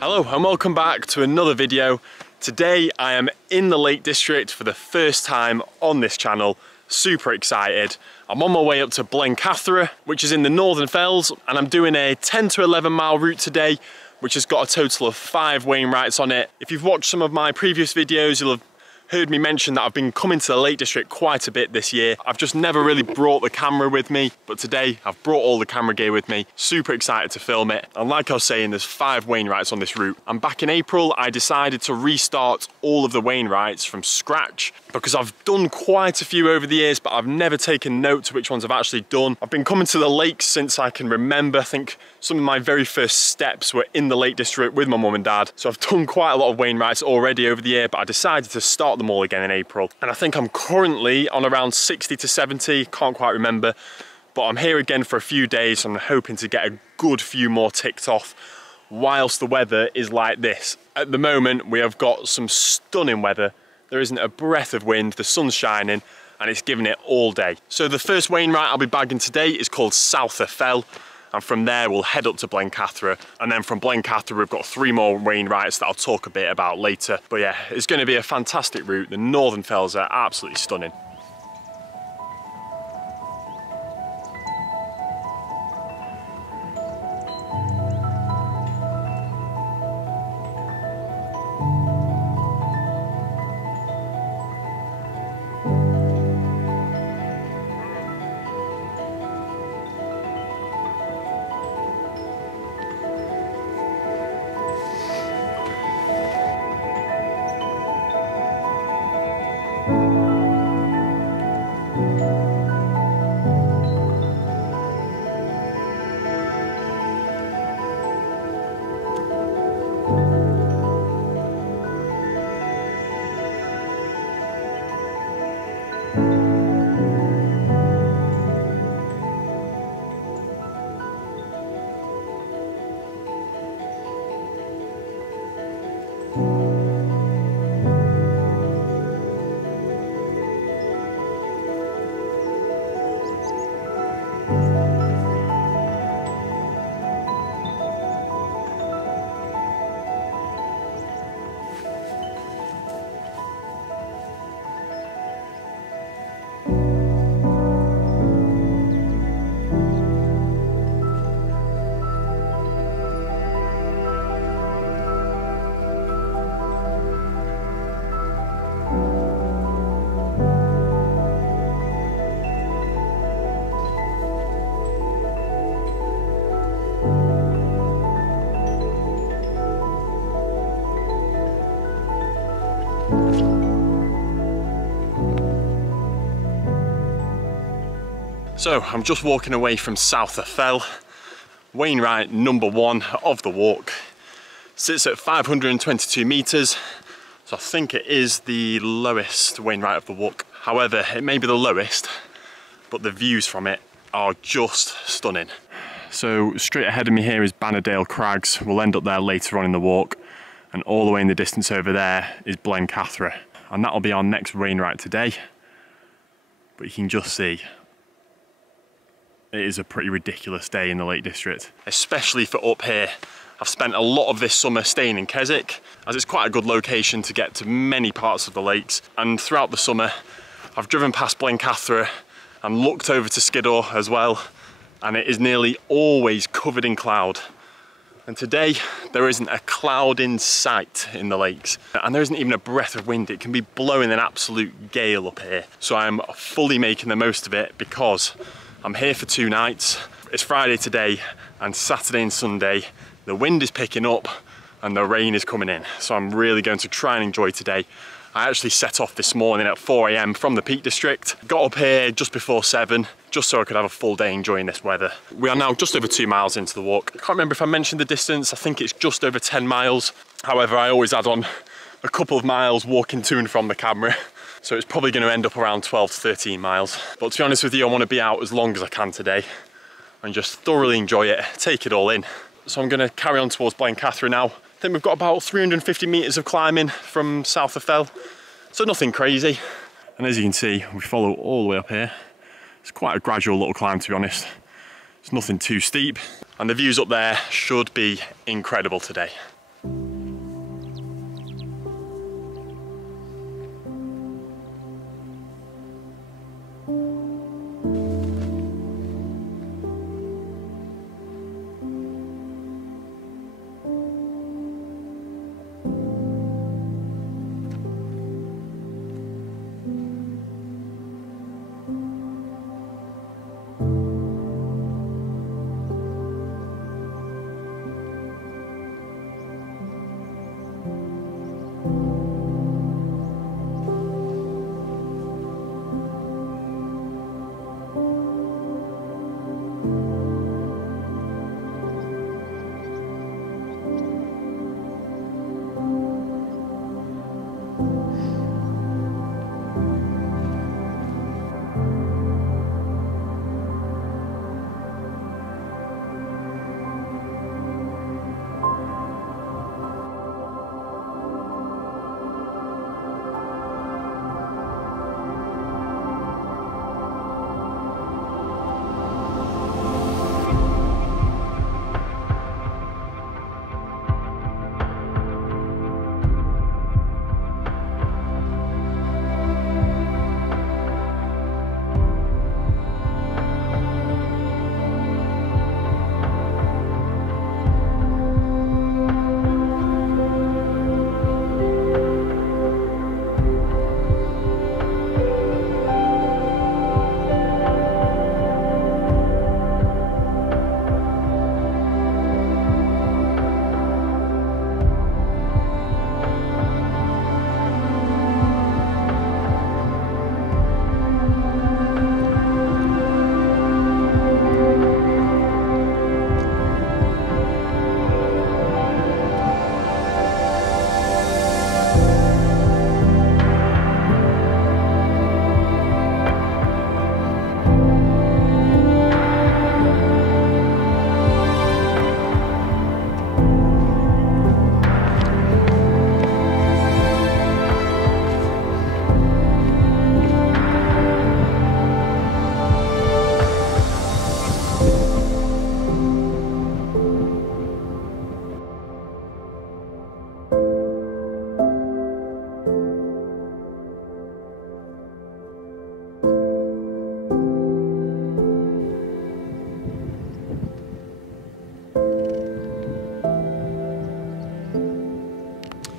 Hello and welcome back to another video. Today I am in the Lake District for the first time on this channel. Super excited. I'm on my way up to Blencathra, which is in the Northern Fells, and I'm doing a 10 to 11 mile route today, which has got a total of 5 Wainwrights on it. If you've watched some of my previous videos, you'll have heard me mention that I've been coming to the Lake District quite a bit this year. I've just never really brought the camera with me, but today I've brought all the camera gear with me. Super excited to film it. And like I was saying, there's 5 Wainwrights on this route. And back in April, I decided to restart all of the Wainwrights from scratch because I've done quite a few over the years, but I've never taken note to which ones I've actually done. I've been coming to the lakes since I can remember. I think some of my very first steps were in the Lake District with my mum and dad. So I've done quite a lot of Wainwrights already over the year, but I decided to start them all again in April. And I think I'm currently on around 60 to 70, can't quite remember, but I'm here again for a few days. I'm hoping to get a good few more ticked off whilst the weather is like this. At the moment, we have got some stunning weather. There isn't a breath of wind, the sun's shining, and it's giving it all day. So the first Wainwright I'll be bagging today is called Bowscale Fell. And from there, we'll head up to Blencathra. And then from Blencathra, we've got 3 more Wainwrights that I'll talk a bit about later. But yeah, it's going to be a fantastic route. The Northern Fells are absolutely stunning. So I'm just walking away from Bowscale Fell. Wainwright number 1 of the walk. Sits at 522 meters. So I think it is the lowest Wainwright of the walk. However, it may be the lowest, but the views from it are just stunning. So straight ahead of me here is Bannerdale Crags. We'll end up there later on in the walk. And all the way in the distance over there is Blencathra. And that'll be our next Wainwright today. But you can just see, it is a pretty ridiculous day in the Lake District, especially for up here. I've spent a lot of this summer staying in Keswick, as it's quite a good location to get to many parts of the lakes. And throughout the summer, I've driven past Blencathra and looked over to Skiddaw as well, and it is nearly always covered in cloud. And today, there isn't a cloud in sight in the lakes, and there isn't even a breath of wind. It can be blowing an absolute gale up here. So I'm fully making the most of it because I'm here for 2 nights. It's Friday today and Saturday and Sunday. The wind is picking up and the rain is coming in. So I'm really going to try and enjoy today. I actually set off this morning at 4 AM from the Peak District. Got up here just before 7, just so I could have a full day enjoying this weather. We are now just over 2 miles into the walk. I can't remember if I mentioned the distance. I think it's just over 10 miles. However, I always add on a couple of miles walking to and from the camera. So it's probably going to end up around 12 to 13 miles. But to be honest with you, I want to be out as long as I can today and just thoroughly enjoy it, take it all in. So I'm going to carry on towards Blencathra now. I think we've got about 350 metres of climbing from Bowscale Fell, so nothing crazy. And as you can see, we follow all the way up here. It's quite a gradual little climb, to be honest. It's nothing too steep. And the views up there should be incredible today.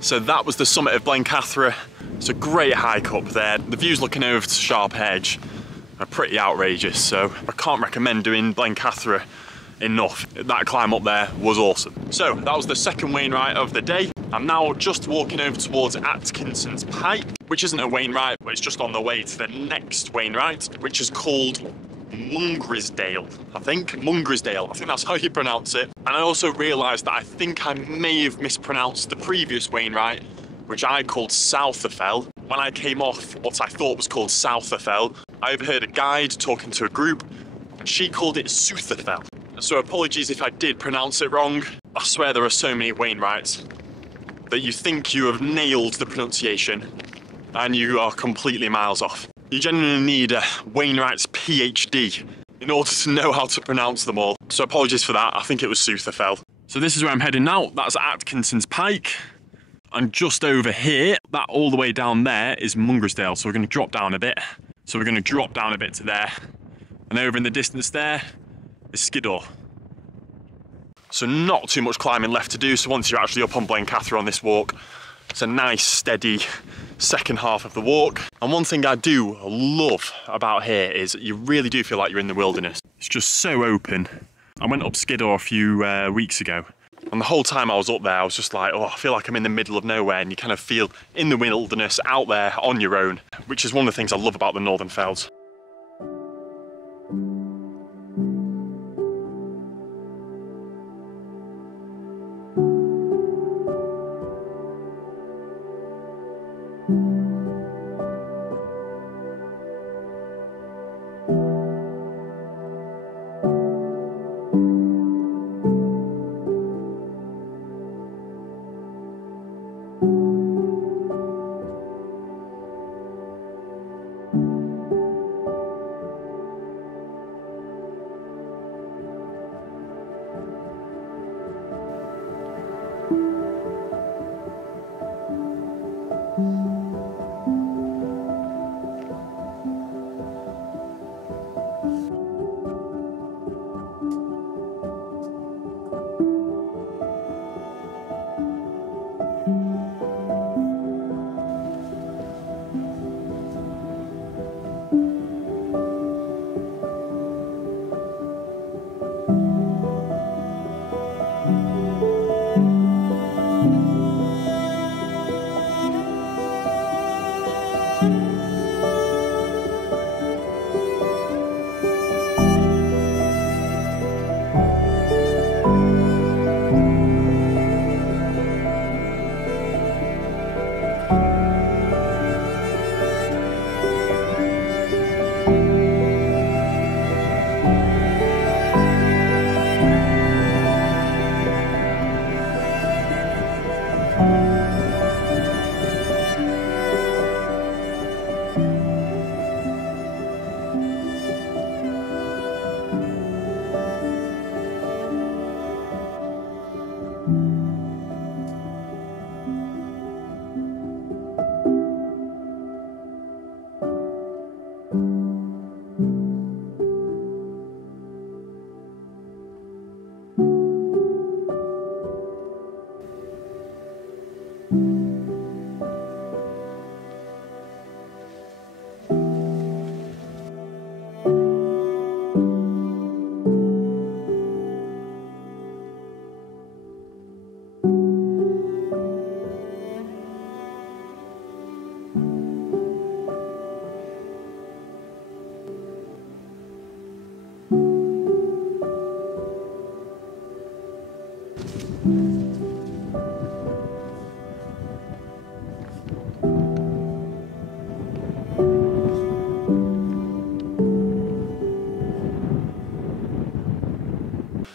So that was the summit of Blencathra. It's a great hike up there. The views looking over to Sharp Edge are pretty outrageous, so I can't recommend doing Blencathra enough. That climb up there was awesome. So that was the second Wainwright of the day. I'm now just walking over towards Atkinson's Pike, which isn't a Wainwright, but it's just on the way to the next Wainwright, which is called Mungrisdale, I think. Mungrisdale, I think that's how you pronounce it. And I also realised that I think I may have mispronounced the previous Wainwright, which I called Southerfell. When I came off what I thought was called Southerfell, I overheard a guide talking to a group, and she called it Southerfell. So apologies if I did pronounce it wrong. I swear there are so many Wainwrights that you think you have nailed the pronunciation, and you are completely miles off. You genuinely need a Wainwright's PhD in order to know how to pronounce them all. So apologies for that, I think it was Southerfell. So this is where I'm heading now, that's Atkinson's Pike. And just over here, that all the way down there is Mungrisdale, so we're going to drop down a bit. So we're going to drop down a bit to there. And over in the distance there is Skiddaw. So not too much climbing left to do, so once you're actually up on Blencathra on this walk, it's a nice steady second half of the walk. And one thing I do love about here is you really do feel like you're in the wilderness. It's just so open. I went up Skiddaw a few weeks ago, and the whole time I was up there I was just like, oh, I feel like I'm in the middle of nowhere, and you kind of feel in the wilderness out there on your own, which is one of the things I love about the Northern Fells.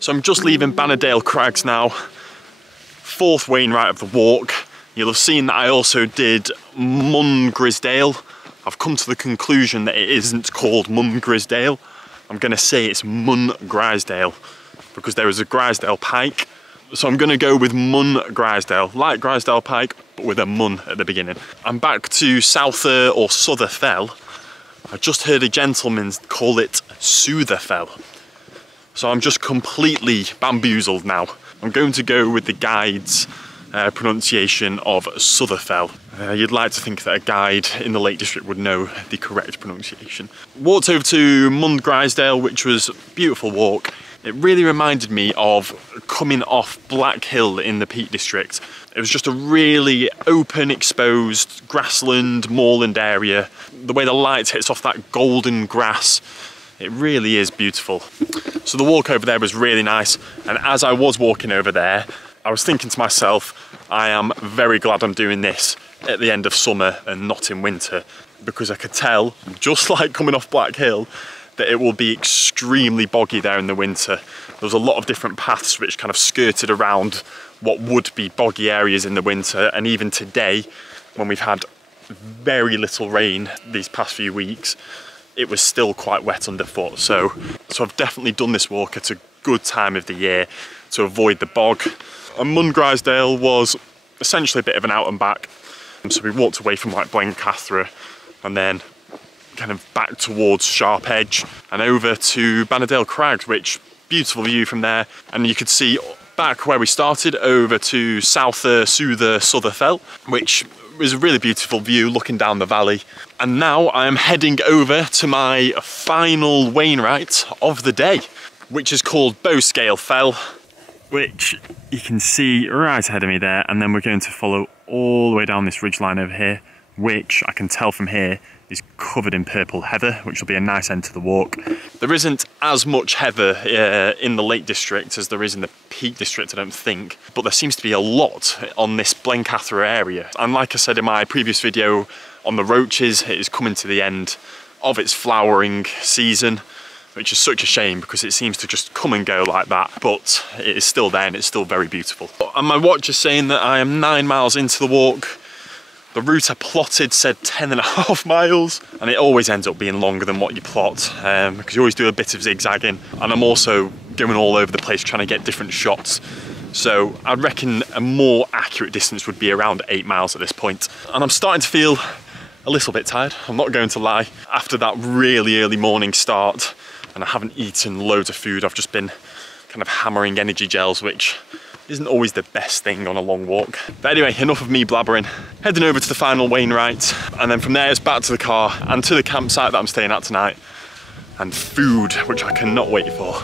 So I'm just leaving Bannerdale Crags now, fourth Wainwright of the walk. You'll have seen that I also did Mungrisdale. I've come to the conclusion that it isn't called Mungrisdale. I'm going to say it's Mungrisdale because there is a Grisdale Pike. So I'm going to go with Mungrisdale, like Grisdale Pike, but with a mun at the beginning. I'm back to Souther or Southerfell. I just heard a gentleman call it Southerfell. So I'm just completely bamboozled now. I'm going to go with the guide's pronunciation of Sutherfell. You'd like to think that a guide in the Lake District would know the correct pronunciation. Walked over to Mundgrisdale, which was a beautiful walk. It really reminded me of coming off Black Hill in the Peak District. It was just a really open, exposed grassland, moorland area. The way the light hits off that golden grass, it really is beautiful. So the walk over there was really nice, and as I was walking over there, I was thinking to myself, I am very glad I'm doing this at the end of summer and not in winter, because I could tell, just like coming off Black Hill, that it will be extremely boggy there in the winter. There was a lot of different paths which kind of skirted around what would be boggy areas in the winter, and even today, when we've had very little rain these past few weeks, it was still quite wet underfoot. So I've definitely done this walk at a good time of the year to avoid the bog. And Mundgrisdale was essentially a bit of an out and back. So we walked away from like Blencathra and then kind of back towards Sharp Edge and over to Bannerdale Crags, which beautiful view from there. And you could see back where we started over to Sutherfell, which was a really beautiful view looking down the valley. And now I am heading over to my final Wainwright of the day, which is called Bowscale Fell, which you can see right ahead of me there. And then we're going to follow all the way down this ridgeline over here, which I can tell from here is covered in purple heather, which will be a nice end to the walk. There isn't as much heather in the Lake District as there is in the Peak District, I don't think, but there seems to be a lot on this Blencathra area. And like I said in my previous video on the roaches, it is coming to the end of its flowering season, which is such a shame because it seems to just come and go like that, but it is still there and it's still very beautiful. And my watch is saying that I am 9 miles into the walk. The route I plotted said 10.5 miles, and it always ends up being longer than what you plot because you always do a bit of zigzagging, and I'm also going all over the place trying to get different shots. So I reckon a more accurate distance would be around 8 miles at this point. And I'm starting to feel a little bit tired, I'm not going to lie. After that really early morning start, and I haven't eaten loads of food, I've just been kind of hammering energy gels, which isn't always the best thing on a long walk. But anyway, enough of me blabbering. Heading over to the final Wainwright, and then from there it's back to the car and to the campsite that I'm staying at tonight, and food, which I cannot wait for.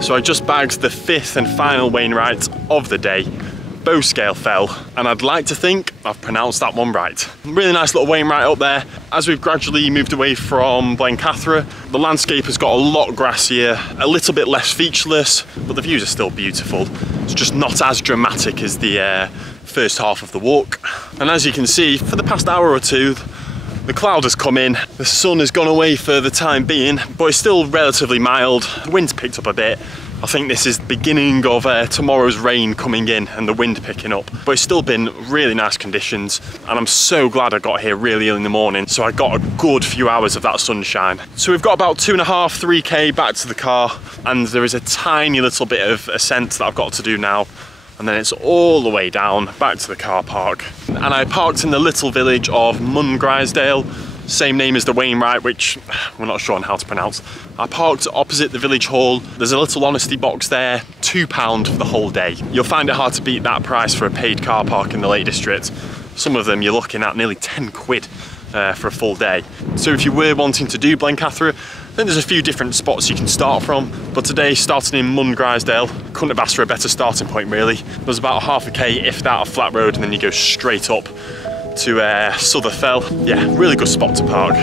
So I just bagged the 5th and final Wainwright of the day, Bowscale Fell, and I'd like to think I've pronounced that one right. Really nice little Wainwright up there. As we've gradually moved away from Blencathra, the landscape has got a lot grassier, a little bit less featureless, but the views are still beautiful. It's just not as dramatic as the first half of the walk. And as you can see, for the past hour or two, the cloud has come in, the sun has gone away for the time being, but it's still relatively mild. The wind's picked up a bit. I think this is the beginning of tomorrow's rain coming in and the wind picking up. But it's still been really nice conditions, and I'm so glad I got here really early in the morning, so I got a good few hours of that sunshine. So we've got about 2.5, 3k back to the car, and there is a tiny little bit of ascent that I've got to do now. And then it's all the way down back to the car park. And I parked in the little village of Mundgrisdale, same name as the Wainwright, which we're not sure on how to pronounce. I parked opposite the village hall. There's a little honesty box there, £2 for the whole day. You'll find it hard to beat that price for a paid car park in the Lake District. Some of them you're looking at nearly 10 quid for a full day. So if you were wanting to do Blencathra, then there's a few different spots you can start from. But today, starting in Mungrisdale, couldn't have asked for a better starting point really. There's about half a K, if that, of flat road, and then you go straight up to Bowscale Fell. Yeah, really good spot to park.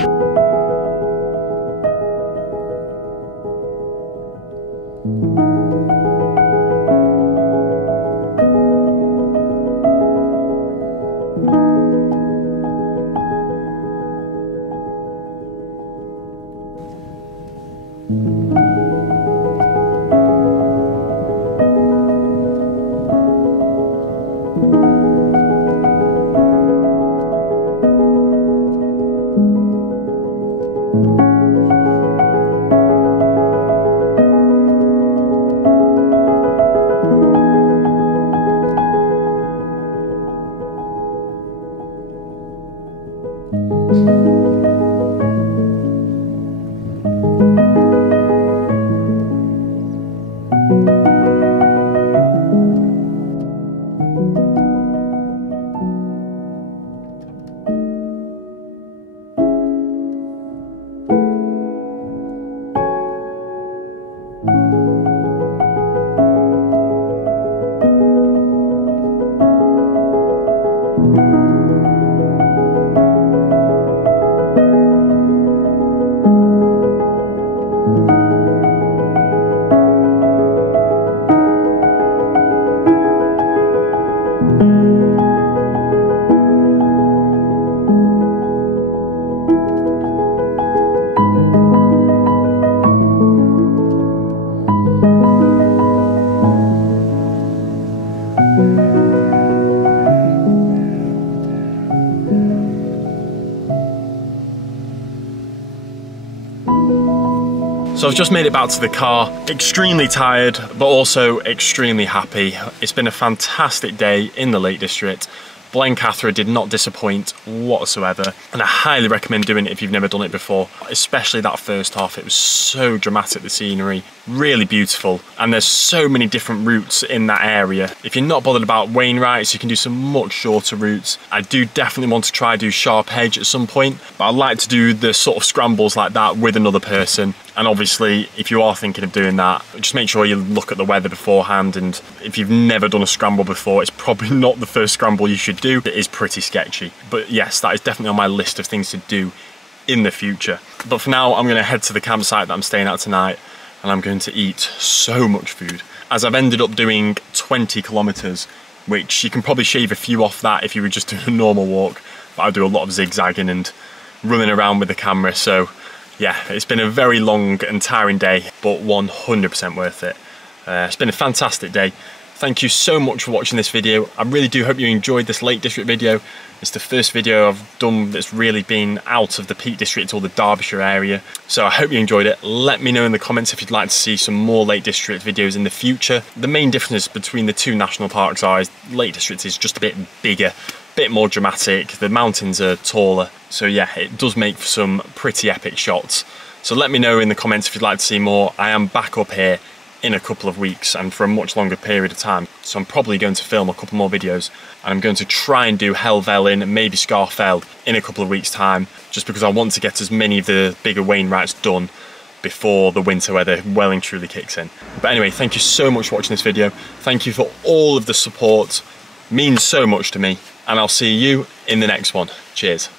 So I've just made it back to the car, extremely tired, but also extremely happy. It's been a fantastic day in the Lake District. Blencathra did not disappoint whatsoever, and I highly recommend doing it if you've never done it before, especially that first half. It was so dramatic, the scenery, really beautiful, and there's so many different routes in that area. If you're not bothered about Wainwrights, you can do some much shorter routes. I do definitely want to try do Sharp Edge at some point, but I'd like to do the sort of scrambles like that with another person. And obviously, if you are thinking of doing that, just make sure you look at the weather beforehand, and if you've never done a scramble before, it's probably not the first scramble you should do. It is pretty sketchy. But yes, that is definitely on my list of things to do in the future. But for now, I'm going to head to the campsite that I'm staying at tonight, and I'm going to eat so much food. As I've ended up doing 20 kilometers, which you can probably shave a few off that if you were just doing a normal walk, but I do a lot of zigzagging and running around with the camera, so yeah, it's been a very long and tiring day, but 100% worth it. It's been a fantastic day. Thank you so much for watching this video. I really do hope you enjoyed this Lake District video. It's the first video I've done that's really been out of the Peak District or the Derbyshire area. So I hope you enjoyed it. Let me know in the comments if you'd like to see some more Lake District videos in the future. The main difference between the two national parks is Lake District is just a bit bigger, bit more dramatic, the mountains are taller, so yeah, it does make for some pretty epic shots. So let me know in the comments if you'd like to see more. I am back up here in a couple of weeks and for a much longer period of time, so I'm probably going to film a couple more videos, and I'm going to try and do Helvellyn and maybe Scarfell in a couple of weeks time, just because I want to get as many of the bigger Wainwrights done before the winter weather well and truly kicks in. But anyway, thank you so much for watching this video. Thank you for all of the support, it means so much to me, and I'll see you in the next one. Cheers.